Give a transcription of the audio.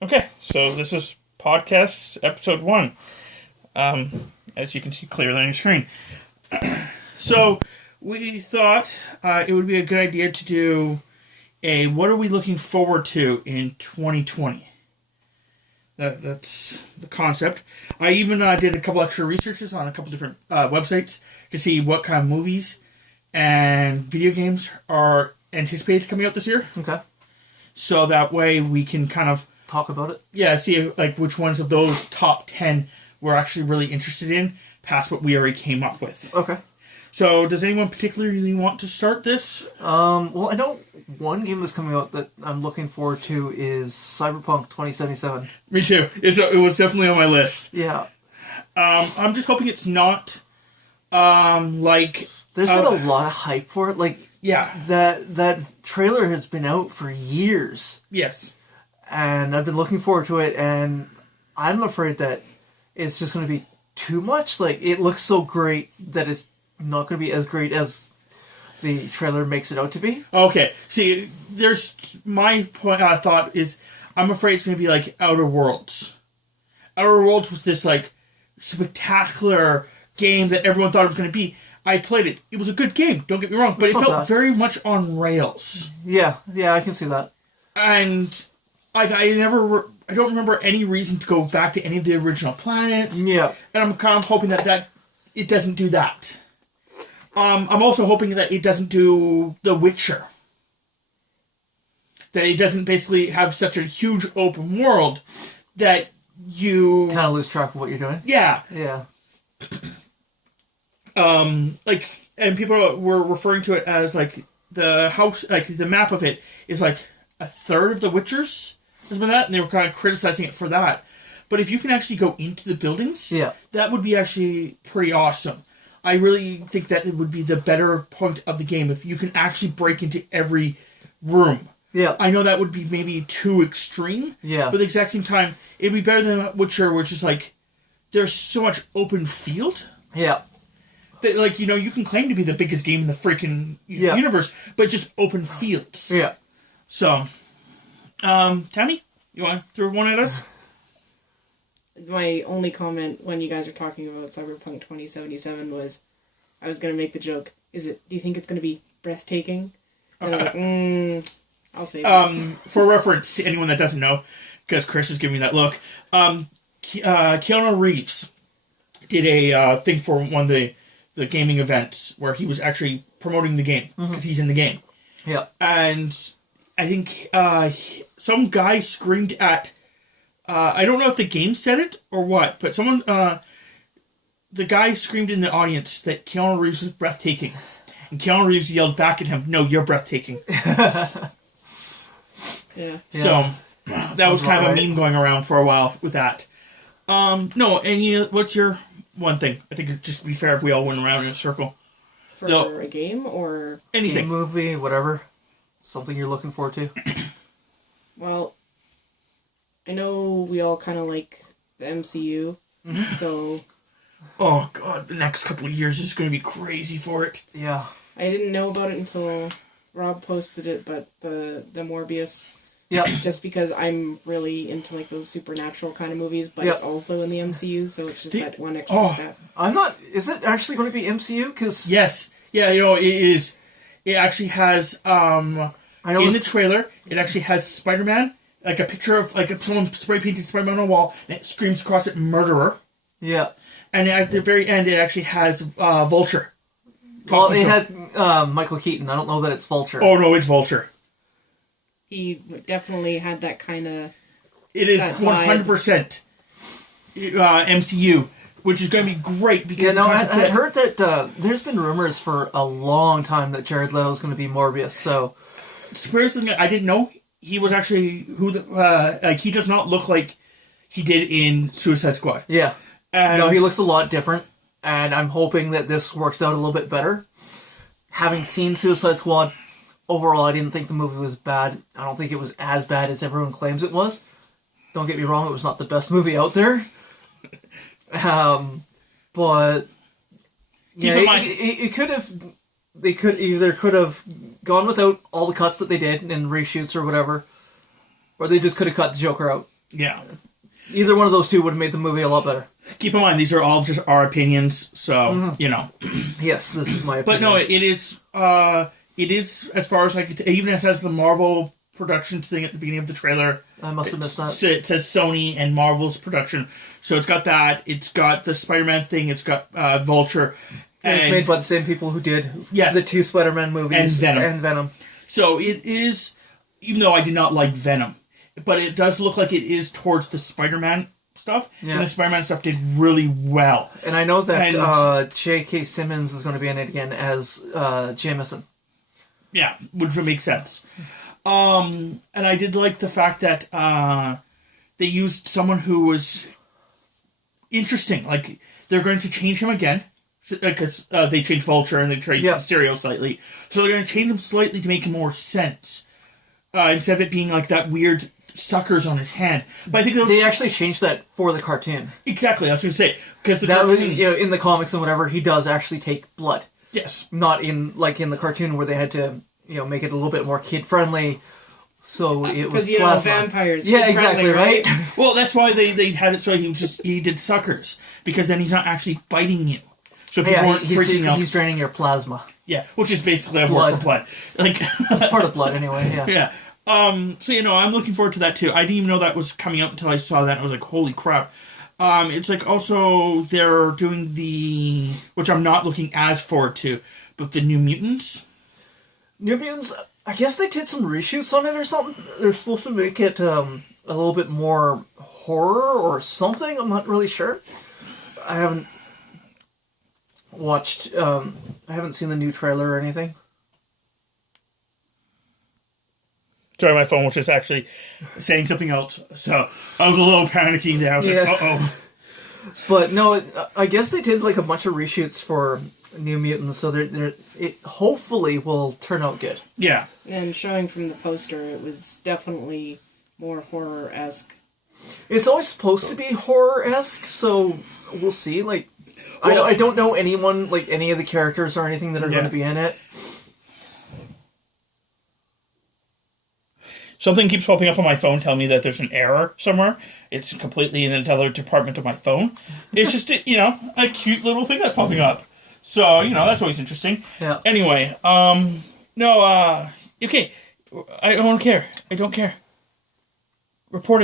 Okay, so this is podcast episode 1. As you can see clearly on your screen. So we thought it would be a good idea to do a what are we looking forward to in 2020. That's the concept. I even did a couple extra researches on a couple different websites to see what kind of movies and video games are anticipated coming out this year. Okay. So that way we can kind of talk about it. Yeah, see like which ones of those top 10 we're actually really interested in, past what we already came up with. Okay. So, does anyone particularly want to start this? Well, I know one game that's coming out that I'm looking forward to is Cyberpunk 2077. Me too. It was definitely on my list. Yeah. I'm just hoping it's not, like... There's been a lot of hype for it. Like, yeah. That trailer has been out for years. Yes. And I've been looking forward to it, and I'm afraid that it's just going to be too much. Like, it looks so great that it's not going to be as great as the trailer makes it out to be. Okay. See, there's... My point, thought is, I'm afraid it's going to be like Outer Worlds. Outer Worlds was this, like, spectacular game that everyone thought it was going to be. I played it. It was a good game, don't get me wrong, but it felt very much on rails. Yeah, I can see that. And I don't remember any reason to go back to any of the original planets. Yeah. And I'm kind of hoping that it doesn't do that. I'm also hoping that it doesn't do The Witcher. That it doesn't basically have such a huge open world that you... kind of lose track of what you're doing. Yeah. Yeah. And people were referring to it as, like, the house, like, the map of it is, like, a third of The Witcher's. And they were kind of criticizing it for that. But if you can actually go into the buildings, that would be actually pretty awesome. I really think that it would be the better point of the game if you can actually break into every room. Yeah. I know that would be maybe too extreme. Yeah. But at the exact same time, it'd be better than Witcher, which is like, there's so much open field. Yeah. That, like, you can claim to be the biggest game in the freaking universe, but just open fields. Yeah. So, Tammy, you want to throw one at us? My only comment when you guys were talking about Cyberpunk 2077 was, I was going to make the joke, do you think it's going to be breathtaking? And I was like, I'll say that. For reference to anyone that doesn't know, because Chris is giving me that look, Keanu Reeves did a thing for one of the gaming events where he was actually promoting the game, because he's in the game. Yeah. And I think some guy screamed at... I don't know if the game said it or what, but someone... the guy screamed in the audience that Keanu Reeves was breathtaking. And Keanu Reeves yelled back at him, "No, you're breathtaking." Yeah. So, that was kind of a meme going around for a while with that. No, and what's your one thing? I think it'd just be fair if we all went around in a circle. For a game or... anything. Game, movie, whatever. Something you're looking forward to. Well, I know we all kind of like the MCU, so... Oh, God, the next couple of years is going to be crazy for it. Yeah. I didn't know about it until Rob posted it, but the Morbius... Yeah. Just because I'm really into, like, those supernatural kind of movies, but it's also in the MCU, so it's just that one extra step. I'm not... Is it actually going to be MCU? Because... Yes. Yeah, it is. It actually has, in the trailer, it actually has Spider-Man, like a picture of, like, someone spray-painted Spider-Man on a wall, and it screams across it, "Murderer." Yeah. And at the very end, it actually has Vulture. Well, it had Michael Keaton. I don't know that it's Vulture. Oh, no, it's Vulture. He definitely had that kind of... It is 100% MCU, which is going to be great because... Yeah, no, I heard that there's been rumors for a long time that Jared Leto is going to be Morbius, so... Seriously, I didn't know he was actually he does not look like he did in Suicide Squad. Yeah. And no, he looks a lot different, and I'm hoping that this works out a little bit better. Having seen Suicide Squad, overall, I didn't think the movie was bad. I don't think it was as bad as everyone claims it was. Don't get me wrong, it was not the best movie out there. But yeah, it could have. They could have gone without all the cuts that they did and reshoots or whatever, or they just could have cut the Joker out Yeah. Either one of those two would have made the movie a lot better. Keep in mind, these are all just our opinions, so, you know. Yes, this is my opinion. But no, it is, as far as I could, even as it has the Marvel production thing at the beginning of the trailer. I must have missed that. So it says Sony and Marvel's production. So it's got that, it's got the Spider-Man thing, it's got Vulture. And it's made by the same people who did yes, the 2 Spider-Man movies. And Venom. So it is, even though I did not like Venom, but it does look like it is towards the Spider-Man stuff. Yeah. And the Spider-Man stuff did really well. And I know that J.K. Simmons is going to be in it again as Jameson. Yeah, which would make sense. And I did like the fact that they used someone who was interesting. Like, they're going to change him again. Because they changed Vulture and they changed Mysterio slightly. So they're going to change him slightly to make more sense. Instead of it being like that weird suckers on his hand. But I think they actually changed that for the cartoon. Exactly, I was going to say. Because the cartoon... in the comics and whatever, he does actually take blood. Yes. Not in the cartoon where they had to, make it a little bit more kid-friendly. So it was plasma. Vampires. Yeah, exactly, right? Well, that's why they had it so he did suckers. Because then he's not actually biting you. So he's draining your plasma. Yeah, which is basically a word for blood. Like it's part of blood anyway. Yeah. Yeah. So I'm looking forward to that too. I didn't even know that was coming up until I saw that. I was like, holy crap! It's like also they're doing which I'm not looking as forward to, but the New Mutants. New Mutants. I guess they did some reshoots on it or something. They're supposed to make it a little bit more horror or something. I'm not really sure. I haven't watched. I haven't seen the new trailer or anything. Sorry, my phone was just actually saying something else, so I was a little panicking there. I was like, uh-oh. But no, I guess they did like a bunch of reshoots for New Mutants, so it hopefully will turn out good. Yeah. And showing from the poster, it was definitely more horror-esque. It's always supposed to be horror-esque, so we'll see. Like, well, I don't know anyone, like any of the characters or anything that are going to be in it. Something keeps popping up on my phone telling me that there's an error somewhere. It's completely in another department of my phone. It's just, a cute little thing that's popping up. So, that's always interesting. Yeah. Anyway, okay. I don't care. Report it.